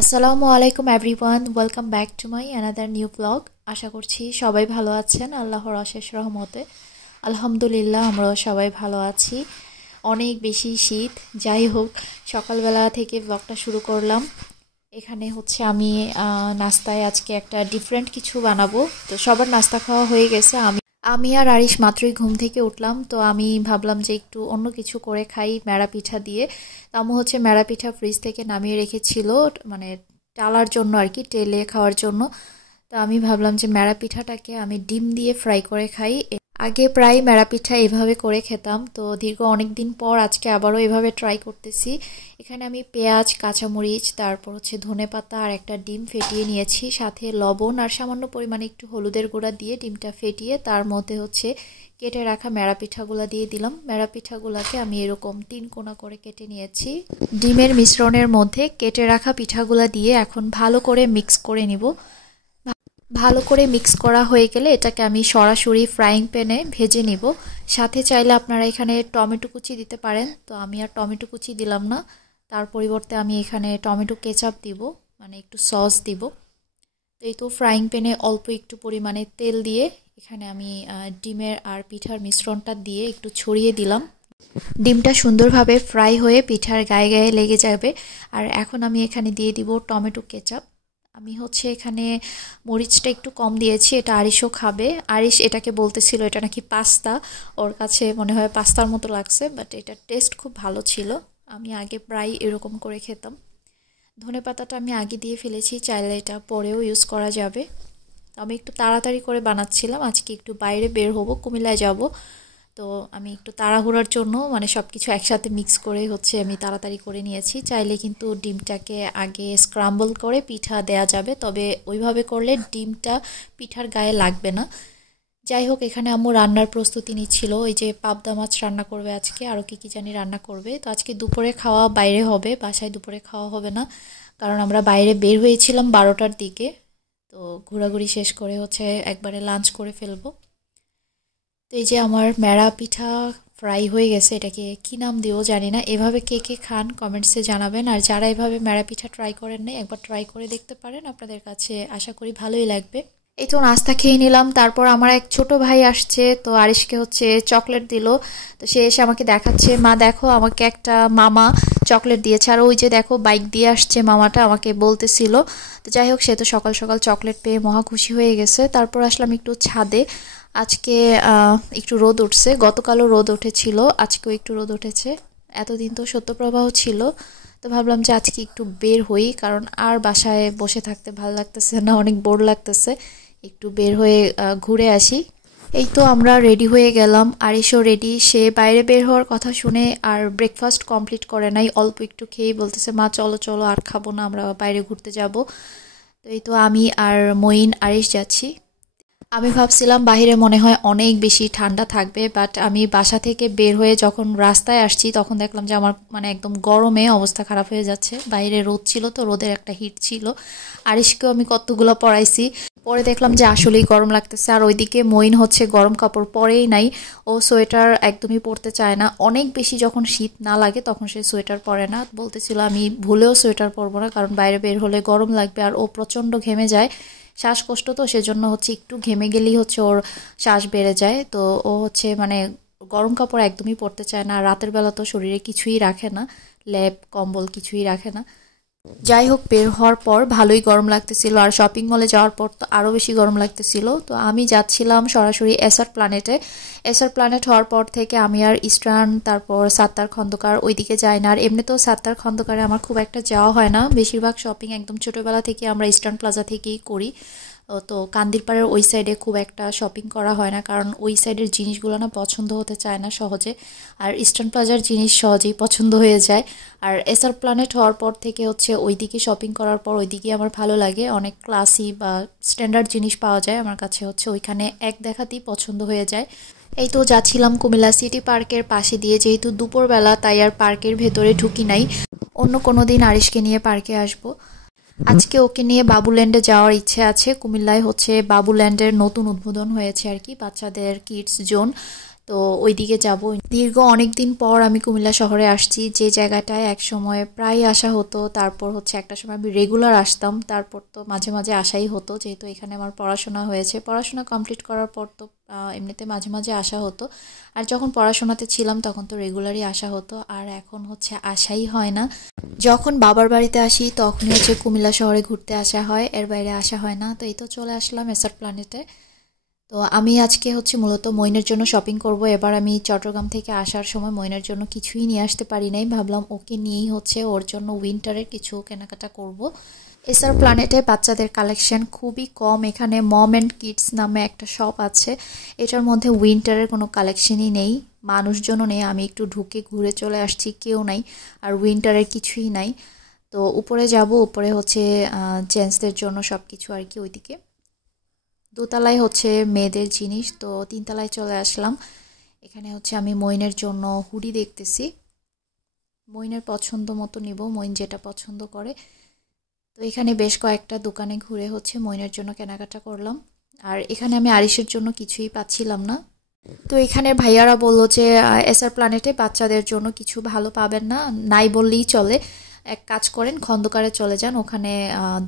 আসসালামু আলাইকুম everyone, welcome back to my another new blog. আশা করছি সবাই ভালো আছেন আল্লাহর অশেষ রহমতে। আলহামদুলিল্লাহ, আমরাও সবাই ভালো আছি। অনেক বেশি শীত। যাই হোক, সকালবেলা থেকে ব্লগটা শুরু করলাম। এখানে হচ্ছে আমি নাস্তায় আজকে একটা ডিফারেন্ট কিছু বানাবো। তো সবার নাস্তা খাওয়া হয়ে গেছে। আমি আর আরিশ মাত্রই ঘুম থেকে উঠলাম, তো আমি ভাবলাম যে একটু অন্য কিছু করে খাই ম্যাড়া পিঠা দিয়ে। আম্মু হচ্ছে ম্যাড়া পিঠা ফ্রিজ থেকে নামিয়ে রেখেছিল, মানে টালার জন্য আর কি, টেলে খাওয়ার জন্য। তো আমি ভাবলাম যে ম্যাড়া পিঠাটাকে আমি ডিম দিয়ে ফ্রাই করে খাই। আগে প্রায় ম্যাড়া পিঠা এভাবে করে খেতাম, তো দীর্ঘ অনেক দিন পর আজকে আবারও এভাবে ট্রাই করতেছি। এখানে আমি পেঁয়াজ, কাঁচামরিচ, তারপর হচ্ছে ধনেপাতা আর একটা ডিম ফেটিয়ে নিয়েছি, সাথে লবণ আর সামান্য পরিমাণে একটু হলুদের গুঁড়া দিয়ে ডিমটা ফেটিয়ে তার মধ্যে হচ্ছে কেটে রাখা ম্যাড়া পিঠাগুলো দিয়ে দিলাম। ম্যাড়া পিঠাগুলোকে আমি এরকম 3 কোনা করে কেটে নিয়েছি। ডিমের মিশ্রণের মধ্যে কেটে রাখা পিঠাগুলো দিয়ে এখন ভালো করে মিক্স করে নিব। ভালো করে মিক্স করা হয়ে গেলে এটাকে আমি সরাসরি ফ্রাইং প্যানে ভেজে নিব। সাথে চাইলে আপনারা এখানে টমেটো কুচি দিতে পারেন, তো আমি আর টমেটো কুচি দিলাম না। তার পরিবর্তে আমি এখানে টমেটো কেচাপ দিব, মানে একটু সস দিব। তো এই তো ফ্রাইং প্যানে অল্প একটু পরিমাণে তেল দিয়ে এখানে আমি ডিমের আর পিঠার মিশ্রণটা দিয়ে একটু ছড়িয়ে দিলাম। ডিমটা সুন্দরভাবে ফ্রাই হয়ে পিঠার গায়ে গায়ে লেগে যাবে। আর এখন আমি এখানে দিয়ে দিব টমেটো কেচাপ। আমি হচ্ছে এখানে মরিচটা একটু কম দিয়েছি, এটা আরিশও খাবে। আরিশ এটাকে বলতেছিল এটা নাকি পাস্তা, ওর কাছে মনে হয় পাস্তার মতো লাগছে, বাট এটার টেস্ট খুব ভালো ছিল। আমি আগে প্রায় এরকম করে খেতাম। ধনেপাতাটা আমি আগে দিয়ে ফেলেছি, চাইলে এটা পরেও ইউজ করা যাবে। আমি একটু তাড়াতাড়ি করে বানাচ্ছিলাম, আজকে একটু বাইরে বের হব, কুমিল্লায় যাব। তো আমি একটু তাড়াহুড়ার জন্য মানে সব কিছু একসাথে মিক্স করে হচ্ছে আমি তাড়াতাড়ি করে নিয়েছি। চাইলে কিন্তু ডিমটাকে আগে স্ক্রাম্বল করে পিঠা দেয়া যাবে, তবে ওইভাবে করলে ডিমটা পিঠার গায়ে লাগবে না। যাই হোক, এখানে আম্মু রান্নার প্রস্তুতি নিচ্ছিল। ওই যে পাবদা মাছ রান্না করবে আজকে, আরও কী জানি রান্না করবে। তো আজকে দুপুরে খাওয়া বাইরে হবে, বাসায় দুপুরে খাওয়া হবে না, কারণ আমরা বাইরে বের হয়েছিলাম 12টার দিকে। তো ঘোরাঘুরি শেষ করে হচ্ছে একবারে লাঞ্চ করে ফেলবো। তো এই যে আমার ম্যাড়া পিঠা ফ্রাই হয়ে গেছে, এটাকে কি নাম দিও জানি না। এভাবে কে কে খান কমেন্টসে জানাবেন, আর যারা এভাবে ম্যাড়া পিঠা ট্রাই করেন না একবার ট্রাই করে দেখতে পারেন, আপনাদের কাছে আশা করি ভালোই লাগবে। এই তো নাস্তা খেয়ে নিলাম, তারপর আমার এক ছোট ভাই আসছে, তো আরিশকে হচ্ছে চকলেট দিল। তো সে এসে আমাকে দেখাচ্ছে, মা দেখো আমাকে একটা মামা চকলেট দিয়েছে। আর ওই যে দেখো বাইক দিয়ে আসছে মামাটা, আমাকে বলতেছিল। তো যাই হোক, সে তো সকাল সকাল চকলেট পেয়ে মহা খুশি হয়ে গেছে। তারপর আসলাম একটু ছাদে। আজকে একটু রোদ উঠছে, গতকালও রোদ উঠেছিল, আজকেও একটু রোদ উঠেছে। এতদিন তো সত্যপ্রবাহ ছিল, তো ভাবলাম যে আজকে একটু বের হই, কারণ আর বাসায় বসে থাকতে ভালো লাগতেছে না, অনেক বোর লাগতেছে। একটু বের হয়ে ঘুরে আসি। এই তো আমরা রেডি হয়ে গেলাম, আরিশও রেডি। সে বাইরে বের হওয়ার কথা শুনে আর ব্রেকফাস্ট কমপ্লিট করে নাই, অল্প একটু খেয়েই বলতেছে মা চলো চলো আর খাবো না, আমরা বাইরে ঘুরতে যাব। তো এই তো আমি আর মঈন আরিশ যাচ্ছি। আমি ভাবছিলাম বাহিরে মনে হয় অনেক বেশি ঠান্ডা থাকবে, বাট আমি বাসা থেকে বের হয়ে যখন রাস্তায় আসছি তখন দেখলাম যে আমার মানে একদম গরমে অবস্থা খারাপ হয়ে যাচ্ছে। বাইরে রোদ ছিল, তো রোদের একটা হিট ছিল। আরিশকেও আমি কতগুলো পরাইছি, পরে দেখলাম যে আসলেই গরম লাগতেছে। আর ওইদিকে মইন হচ্ছে গরম কাপড় পরেই নাই, ও সোয়েটার একদমই পরতে চায় না। অনেক বেশি যখন শীত না লাগে তখন সে সোয়েটার পরে না, বলতেছিল আমি ভুলেও সোয়েটার পরবো না, কারণ বাইরে বের হলে গরম লাগবে। আর ও প্রচণ্ড ঘেমে যায়, শ্বাসকষ্ট, তো সেজন্য হচ্ছে একটু ঘেমে গেলেই হচ্ছে ওর শ্বাস বেড়ে যায়। তো ও হচ্ছে মানে গরম কাপড় একদমই পরতে চায় না। রাতের বেলা তো শরীরে কিছুই রাখে না, লেপ কম্বল কিছুই রাখে না। যাই হোক, বের হওয়ার পর ভালোই গরম লাগতেছিল, আর শপিং মলে যাওয়ার পর তো আরও বেশি গরম লাগতেছিল। তো আমি যাচ্ছিলাম সরাসরি এসআর প্ল্যানেটে। এসআর প্ল্যানেট হওয়ার পর থেকে আমি আর ইস্টার্ন, তারপর সাত্তার খন্দকার ওইদিকে যাই না। আর এমনিতেও সাত্তার খন্দকারে আমার খুব একটা যাওয়া হয় না, বেশিরভাগ শপিং একদম ছোটোবেলা থেকে আমরা ইস্টার্ন প্লাজা থেকেই করি। তো কান্দিরপাড়ের ওই সাইডে খুব একটা শপিং করা হয় না, কারণ ওই সাইডের জিনিসগুলো না পছন্দ হতে চায় না সহজে। আর ইস্টার্ন প্লাজার জিনিস সহজেই পছন্দ হয়ে যায়। আর এসআর প্ল্যানেট হওয়ার পর থেকে হচ্ছে ওইদিকে শপিং করার পর ওইদিকে আমার ভালো লাগে, অনেক ক্লাসি বা স্ট্যান্ডার্ড জিনিস পাওয়া যায়। আমার কাছে হচ্ছে ওইখানে এক দেখাতেই পছন্দ হয়ে যায়। এই তো যাচ্ছিলাম কুমিল্লা সিটি পার্কের পাশে দিয়ে, যেহেতু দুপুরবেলা তাই আর পার্কের ভেতরে ঢুকি নাই। অন্য কোনো দিন আরিশকে নিয়ে পার্কে আসবো। আজকে ওকে নিয়ে বাবুল্যান্ডে যাওয়ার ইচ্ছে আছে। কুমিল্লায় হচ্ছে বাবুল্যান্ডের নতুন উদ্বোধন হয়েছে আর কি, বাচ্চাদের কিডস জোন। তো ওইদিকে যাব। দীর্ঘ অনেক দিন পর আমি কুমিল্লা শহরে আসছি, যে জায়গাটায় এক সময় প্রায় আসা হতো। তারপর হচ্ছে একটা সময় আমি রেগুলার আসতাম, তারপর তো মাঝে মাঝে আসাই হতো, যেহেতু এখানে আমার পড়াশোনা হয়েছে। পড়াশোনা কমপ্লিট করার পর তো এমনিতে মাঝে মাঝে আসা হতো। আর যখন পড়াশোনাতে ছিলাম তখন তো রেগুলারই আসা হতো, আর এখন হচ্ছে আসাই হয় না। যখন বাবার বাড়িতে আসি তখনই হচ্ছে কুমিল্লা শহরে ঘুরতে আসা হয়, এর বাইরে আসা হয় না। তো এই তো চলে আসলাম এসআর প্ল্যানেটে। তো আমি আজকে হচ্ছে মূলত মইনের জন্য শপিং করব। এবার আমি চট্টগ্রাম থেকে আসার সময় মইনের জন্য কিছুই নিয়ে আসতে পারি নাই, ভাবলাম ওকে নিয়েই হচ্ছে ওর জন্য উইন্টারের কিছু কেনাকাটা করব। এসআর প্ল্যানেটে বাচ্চাদের কালেকশন খুবই কম। এখানে মম অ্যান্ড কিডস নামে একটা শপ আছে, এটার মধ্যে উইন্টারের কোনো কালেকশনই নেই, মানুষজনও নেই। আমি একটু ঢুকে ঘুরে চলে আসছি, কেউ নাই, আর উইন্টারের কিছুই নাই। তো উপরে যাব, উপরে হচ্ছে জেন্টসদের জন্য সব কিছু আর কি। ওইদিকে দোতলায় হচ্ছে মেয়েদের জিনিস, তো তিনতলায় চলে আসলাম। এখানে হচ্ছে আমি মইনের জন্য হুডি দেখতেছি, মইনের পছন্দ মতো নিব, মইন যেটা পছন্দ করে। তো এখানে বেশ কয়েকটা দোকানে ঘুরে হচ্ছে মইনের জন্য কেনাকাটা করলাম। আর এখানে আমি আরিশের জন্য কিছুই পাচ্ছিলাম না। তো এখানে ভাইয়ারা বললো যে এসআর প্ল্যানেটে বাচ্চাদের জন্য কিছু ভালো পাবেন না, নাই বললেই চলে। এক কাজ করেন, খন্দকারে চলে যান, ওখানে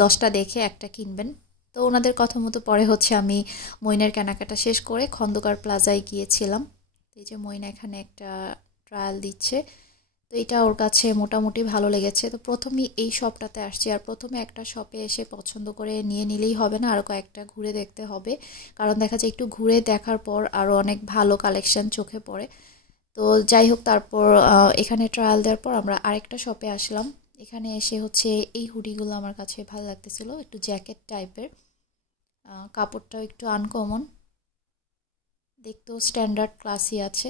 10টা দেখে একটা কিনবেন। তো ওনাদের কথা মতো পরে হচ্ছে আমি মইনের কেনাকাটা শেষ করে খন্দকার প্লাজায় গিয়েছিলাম। এই যে মইন এখানে একটা ট্রায়াল দিচ্ছে, তো এটা ওর কাছে মোটামুটি ভালো লেগেছে। তো প্রথমেই এই শপটাতে আসছি, আর প্রথমে একটা শপে এসে পছন্দ করে নিয়ে নিলেই হবে না, আরও কয়েকটা ঘুরে দেখতে হবে। কারণ দেখা যায় একটু ঘুরে দেখার পর আরও অনেক ভালো কালেকশন চোখে পড়ে। তো যাই হোক, তারপর এখানে ট্রায়াল দেওয়ার পর আমরা আরেকটা শপে আসলাম। এখানে এসে হচ্ছে এই হুডিগুলো আমার কাছে ভালো লাগতেছিল, একটু জ্যাকেট টাইপের, কাপড়টাও একটু আনকমন, দেখতেও স্ট্যান্ডার্ড ক্লাসি আছে।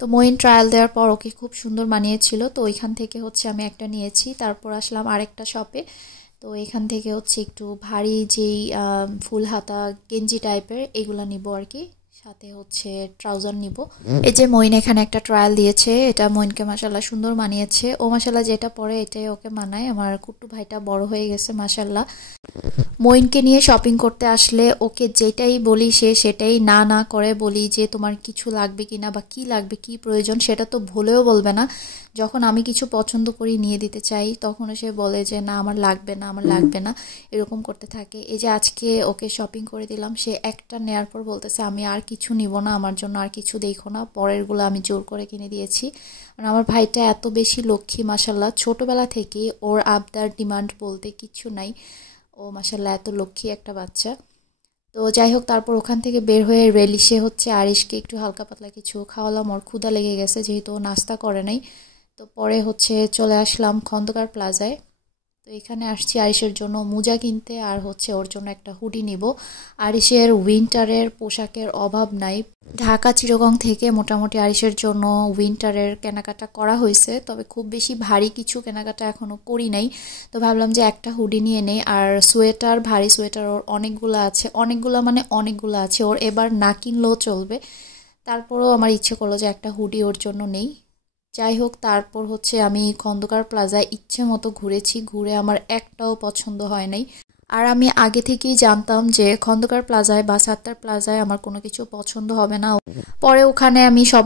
তো মইন ট্রায়াল দেওয়ার পর ওকে খুব সুন্দর মানিয়েছিল, তো ওইখান থেকে হচ্ছে আমি একটা নিয়েছি। তারপর আসলাম আরেকটা শপে, তো এখান থেকে হচ্ছে একটু ভারী যেই ফুল হাতা গেঞ্জি টাইপের এগুলা নিব আর কি, সাথে হচ্ছে ট্রাউজার নিব। এই যে মইন এখানে একটা ট্রায়াল দিয়েছে, এটা মইনকে মাশাল্লাহ সুন্দর মানিয়েছে। ও মাশাল্লাহ যেটা পরে এটাই ওকে মানায়। আমার কুট্টু ভাইটা বড় হয়ে গেছে মাশাল্লাহ। মইনকে নিয়ে শপিং করতে আসলে ওকে যেটাই বলি সে সেটাই না না করে। বলি যে তোমার কিছু লাগবে কিনা বা কি লাগবে কি প্রয়োজন, সেটা তো ভুলেও বলবে না। যখন আমি কিছু পছন্দ করি নিয়ে দিতে চাই তখন সে বলে যে না আমার লাগবে না, আমার লাগবে না, এরকম করতে থাকে। এই যে আজকে ওকে শপিং করে দিলাম, সে একটা নেয়ার পর বলতেছে আমি আর কিছু নিব না, আমার জন্য আর কিছু দেখো না, পরেরগুলো আমি জোর করে কিনে দিয়েছি। মানে আমার ভাইটা এত বেশি লক্ষ্মী মাশাল্লাহ, ছোটবেলা থেকেই ওর আবদার ডিমান্ড বলতে কিছু নাই। ও মাশাল্লাহ এত লক্ষ্মী একটা বাচ্চা। তো যাই হোক, তারপর ওখান থেকে বের হয়ে রেলিশে হচ্ছে আরিশকে একটু হালকা পাতলা কিছু খাওয়ালাম, ওর ক্ষুধা লেগে গেছে যেহেতু ও নাস্তা করে নাই। তো পরে হচ্ছে চলে আসলাম খন্দকার প্লাজায়। তো এখানে আসছি আরিশের জন্য মোজা কিনতে, আর হচ্ছে ওর জন্য একটা হুডি নিব। আরিশের উইন্টারের পোশাকের অভাব নাই, ঢাকা চিরগং থেকে মোটামুটি আরিশের জন্য উইন্টারের কেনাকাটা করা হয়েছে, তবে খুব বেশি ভারী কিছু কেনাকাটা এখনও করি নাই। তো ভাবলাম যে একটা হুডি নিয়ে নেই, আর সোয়েটার, ভারী সোয়েটার ওর অনেকগুলো আছে, অনেকগুলো মানে অনেকগুলো আছে, ওর এবার না কিনলেও চলবে। তারপরেও আমার ইচ্ছে করলো যে একটা হুডি ওর জন্য নেই। যাই হোক, তারপর হচ্ছে আমি খন্দকার প্লাজায় ইচ্ছে মতো ঘুরেছি, ঘুরে আমার একটাও পছন্দ হয় নাই। আর আমি আগে থেকেই জানতাম যে খন্দকার প্লাজায় বা সাত্তার প্লাজায় আমার কোনো কিছু পছন্দ হবে না। পরে ওখানে আমি সব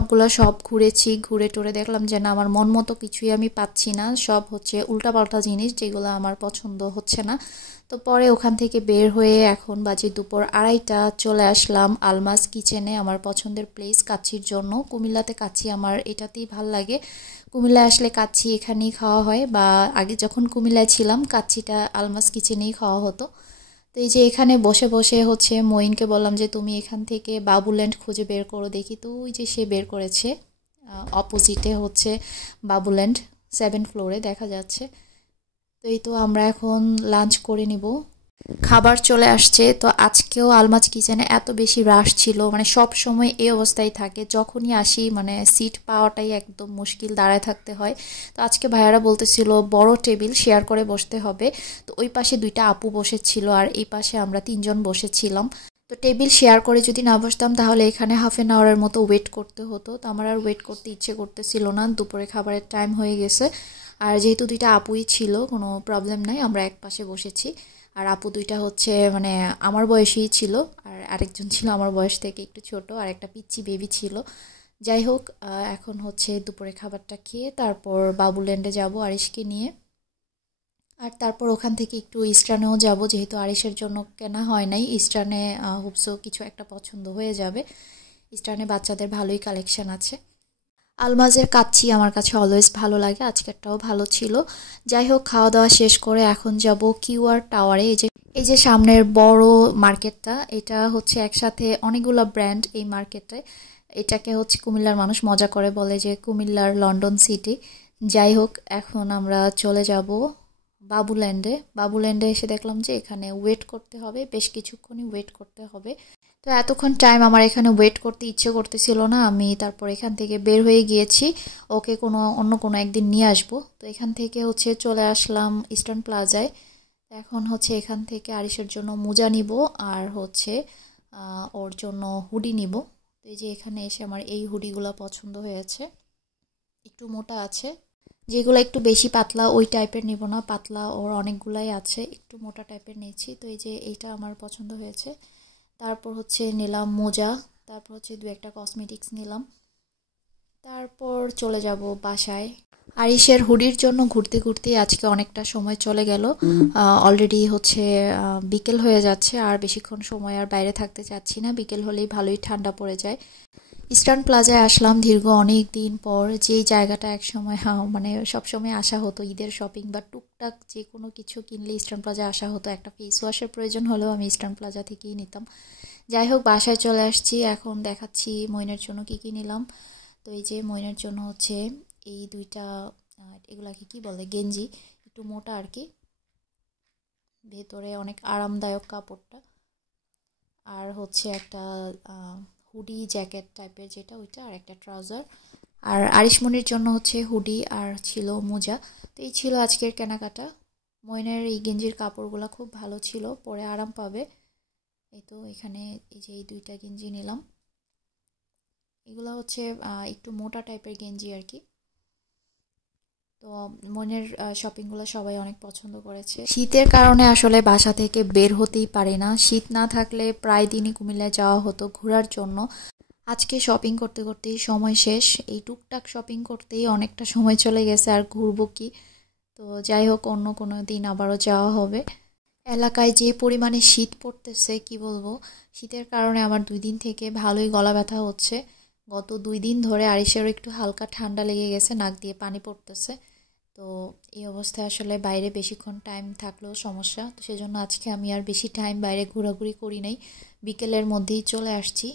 ঘুরেছি, ঘুরে টুরে দেখলাম যে না, আমার মন মতো কিছুই আমি পাচ্ছি না, সব হচ্ছে উল্টাপাল্টা জিনিস যেগুলো আমার পছন্দ হচ্ছে না। তো পরে ওখান থেকে বের হয়ে এখন বাজে দুপুর 2:30, চলে আসলাম আলমাস কিচেনে, আমার পছন্দের প্লেস কাচ্চির জন্য। কুমিল্লাতে কাচ্চি আমার এটাতেই ভাল লাগে, কুমিল্লায় আসলে কাচ্চি এখানেই খাওয়া হয়, বা আগে যখন কুমিল্লায় ছিলাম কাচ্চিটা আলমাস কিচেনেই খাওয়া হতো। তো এই যে এখানে বসে বসে হচ্ছে মইনকে বললাম যে তুমি এখান থেকে বাবুল্যান্ড খুঁজে বের করো দেখি। তো ওই যে সে বের করেছে, অপোজিটে হচ্ছে বাবুল্যান্ড, 7 ফ্লোরে দেখা যাচ্ছে। তো এই তো আমরা এখন লাঞ্চ করে নিব, খাবার চলে আসছে। তো আজকেও আলমাজ কিচেনে এত বেশি রাশ ছিল, মানে সব সময় এই অবস্থায় থাকে, যখনই আসি মানে সিট পাওয়াটাই একদম মুশকিল, দাঁড়ায় থাকতে হয়। তো আজকে ভাইয়ারা বলতেছিল বড় টেবিল শেয়ার করে বসতে হবে। তো ওই পাশে 2টা আপু বসেছিল, আর এই পাশে আমরা 3জন বসেছিলাম। তো টেবিল শেয়ার করে যদি না বসতাম তাহলে এখানে হাফ অ্যান আওয়ারের মতো ওয়েট করতে হতো। তো আমার আর ওয়েট করতে ইচ্ছে করতেছিল না, দুপুরে খাবারের টাইম হয়ে গেছে। আর যেহেতু 2টা আপুই ছিল কোনো প্রবলেম নাই, আমরা এক পাশে বসেছি। আর আপু 2টা হচ্ছে মানে আমার বয়সীই ছিল, আর আরেকজন ছিল আমার বয়স থেকে একটু ছোট, আর একটা পিচ্চি বেবি ছিল। যাই হোক, এখন হচ্ছে দুপুরে খাবারটা খেয়ে তারপর বাবুল্যান্ডে যাব আরিশকে নিয়ে। আর তারপর ওখান থেকে একটু ইস্টার্নেও যাব, যেহেতু আরিশের জন্য কেনা হয় নাই। ইস্টার্নে হোপসো কিছু একটা পছন্দ হয়ে যাবে। ইস্টার্নে বাচ্চাদের ভালোই কালেকশন আছে। আলমাজের কাচ্চি আমার কাছে অলওয়েজ ভালো লাগে, আজকেরটাও ভালো ছিল। যাই হোক, খাওয়া দাওয়া শেষ করে এখন যাব কিউআর টাওয়ারে। এই যে সামনের বড় মার্কেটটা, এটা হচ্ছে একসাথে অনেকগুলো ব্র্যান্ড এই মার্কেটে। এটাকে হচ্ছে কুমিল্লার মানুষ মজা করে বলে যে কুমিল্লার লন্ডন সিটি। যাই হোক, এখন আমরা চলে যাব বাবুল্যান্ডে। বাবুল্যান্ডে এসে দেখলাম যে এখানে ওয়েট করতে হবে, বেশ কিছুক্ষণই ওয়েট করতে হবে। তো এতক্ষণ টাইম আমার এখানে ওয়েট করতে ইচ্ছে করতেছিল না, আমি তারপর এখান থেকে বের হয়ে গিয়েছি। ওকে অন্য কোনো একদিন নিয়ে আসবো। তো এখান থেকে হচ্ছে চলে আসলাম ইস্টার্ন প্লাজায়। এখন হচ্ছে এখান থেকে আরিশের জন্য মোজা নিব, আর হচ্ছে ওর জন্য হুডি নিব। তো এই যে এখানে এসে আমার এই হুডিগুলো পছন্দ হয়েছে, একটু মোটা আছে। যেগুলো একটু বেশি পাতলা ওই টাইপের নিব না, পাতলা ওর অনেকগুলাই আছে, একটু মোটা টাইপের নিয়েছি। তো এই যে এইটা আমার পছন্দ হয়েছে। তারপর হচ্ছে নিলাম মোজা, তারপর হচ্ছে দু একটা কসমেটিক্স নিলাম। তারপর চলে যাব বাসায়। আরিশের হুডির জন্য ঘুরতে ঘুরতে আজকে অনেকটা সময় চলে গেল। অলরেডি হচ্ছে বিকেল হয়ে যাচ্ছে, আর বেশিক্ষণ সময় আর বাইরে থাকতে চাচ্ছি না, বিকেল হলেই ভালোই ঠান্ডা পড়ে যায়। ইস্টার্ন প্লাজায় আসলাম দীর্ঘ অনেক দিন পর। যেই জায়গাটা একসময় মানে সবসময় আসা হতো ঈদের শপিং বা টুকটাক যে কোনো কিছু কিনলে ইস্টার্ন প্লাজায় আসা হতো। একটা ফেস ওয়াশের প্রয়োজন হলেও আমি ইস্টার্ন প্লাজা থেকেই নিতাম। যাই হোক, বাসায় চলে আসছি, এখন দেখাচ্ছি মইনের জন্য কি কি নিলাম। তো এই যে মইনের জন্য হচ্ছে এই দুইটা, এগুলাকে কি বলে, গেঞ্জি, একটু মোটা আর কি, ভেতরে অনেক আরামদায়ক কাপড়টা। আর হচ্ছে একটা হুডি জ্যাকেট টাইপের যেটা, ওইটা, আর একটা ট্রাউজার। আর আরিশমনির জন্য হচ্ছে হুডি আর ছিল মোজা। তো এই ছিল আজকের কেনাকাটা। মইনের এই গেঞ্জির কাপড়গুলো খুব ভালো ছিল, পরে আরাম পাবে। এই তো এখানে এই যে এই দুইটা গেঞ্জি নিলাম। এগুলো হচ্ছে একটু মোটা টাইপের গেঞ্জি আর কি। তো মনের শপিংগুলো সবাই অনেক পছন্দ করেছে। শীতের কারণে আসলে বাসা থেকে বের হতেই পারি না। শীত না থাকলে প্রায় দিনই কুমিল্লায় যাওয়া হতো ঘোরার জন্য। আজকে শপিং করতে করতেই সময় শেষ, এই টুকটাক শপিং করতেই অনেকটা সময় চলে গেছে, আর ঘুরবো কি। তো যাই হোক, অন্য কোনো দিন আবারও যাওয়া হবে। এলাকায় যে পরিমাণে শীত পড়তেছে কি বলবো, শীতের কারণে আমার 2 দিন থেকে ভালোই গলা ব্যথা হচ্ছে। গত 2 দিন ধরে আরিশেরও একটু হালকা ঠান্ডা লেগে গেছে, নাক দিয়ে পানি পড়তেছে। তো এই অবস্থায় আসলে বাইরে বেশিক্ষণ টাইম থাকলেও সমস্যা। তো সেজন্য আজকে আমি আর বেশি টাইম বাইরে ঘোরাঘুরি করি নাই, বিকেলের মধ্যেই চলে আসছি।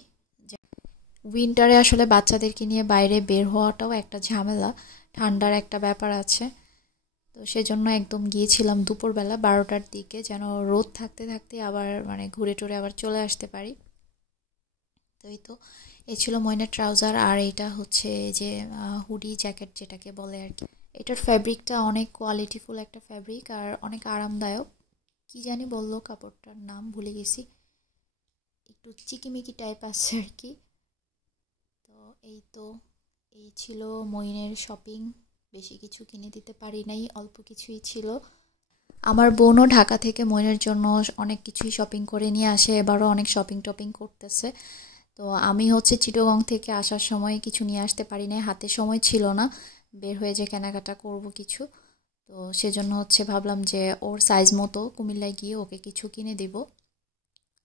উইন্টারে আসলে বাচ্চাদেরকে নিয়ে বাইরে বের হওয়াটাও একটা ঝামেলা, ঠান্ডার একটা ব্যাপার আছে। তো সেজন্য একদম গিয়েছিলাম দুপুরবেলা 12টার দিকে, যেন রোদ থাকতে থাকতে আবার মানে ঘুরে টুরে আবার চলে আসতে পারি। তো এই তো, এই ছিল ময়নার ট্রাউজার, আর এটা হচ্ছে যে হুডি জ্যাকেট যেটাকে বলে আর কি। এটার ফ্যাব্রিকটা অনেক কোয়ালিটিফুল একটা ফ্যাব্রিক, আর অনেক আরামদায়ক। কি জানি বললো, কাপড়টার নাম ভুলে গেছি, একটু চিকিমিকি টাইপ আছে আর কি। তো এই ছিল মইনের শপিং। বেশি কিছু কিনে দিতে পারি নাই, অল্প কিছুই ছিল। আমার বোনও ঢাকা থেকে মইনের জন্য অনেক কিছুই শপিং করে নিয়ে আসে, এবারও অনেক শপিং টপিং করতেছে। তো আমি হচ্ছে চিটাগং থেকে আসার সময় কিছু নিয়ে আসতে পারি নাই, হাতে সময় ছিল না বের হয়ে যে কেনাকাটা করব কিছু। তো সেজন্য হচ্ছে ভাবলাম যে ওর সাইজ মতো কুমিল্লায় গিয়ে ওকে কিছু কিনে দেব।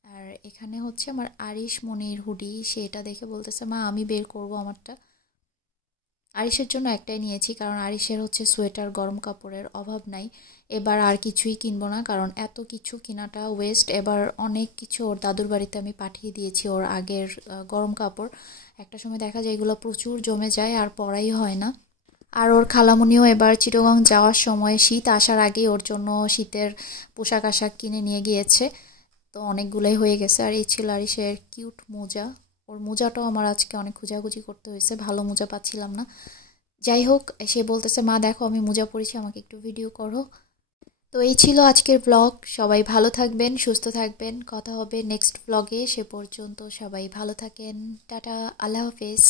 আর এখানে হচ্ছে আমার আরিশ মনির হুডি, সেটা দেখে বলতেছে মা আমি বের করব আমারটা। আরিশের জন্য একটাই নিয়েছি, কারণ আরিশের হচ্ছে সোয়েটার গরম কাপড়ের অভাব নাই। এবার আর কিছুই কিনবো না, কারণ এত কিছু কেনাটা ওয়েস্ট। এবার অনেক কিছু ওর দাদুর বাড়িতে আমি পাঠিয়ে দিয়েছি, ওর আগের গরম কাপড়। একটা সময় দেখা যায় এগুলো প্রচুর জমে যায় আর পরাই হয় না। আর ওর খালামুনিও এবার চিটাগং যাওয়ার সময় শীত আসার আগেই ওর জন্য শীতের পোশাক আশাক কিনে নিয়ে গিয়েছে। তো অনেকগুলোই হয়ে গেছে। আর এই ছিল আরিশের কিউট মোজা। ওর মোজাটাও আমার আজকে অনেক খোঁজাখুঁজি করতে হয়েছে, ভালো মোজা পাচ্ছিলাম না। যাই হোক, সে বলতেছে মা দেখো আমি মোজা পরেছি, আমাকে একটু ভিডিও করো। তো এই ছিল আজকের ব্লগ। সবাই ভালো থাকবেন, সুস্থ থাকবেন, কথা হবে নেক্সট ব্লগে। সে পর্যন্ত সবাই ভালো থাকেন, টাটা, আল্লাহ হাফেজ।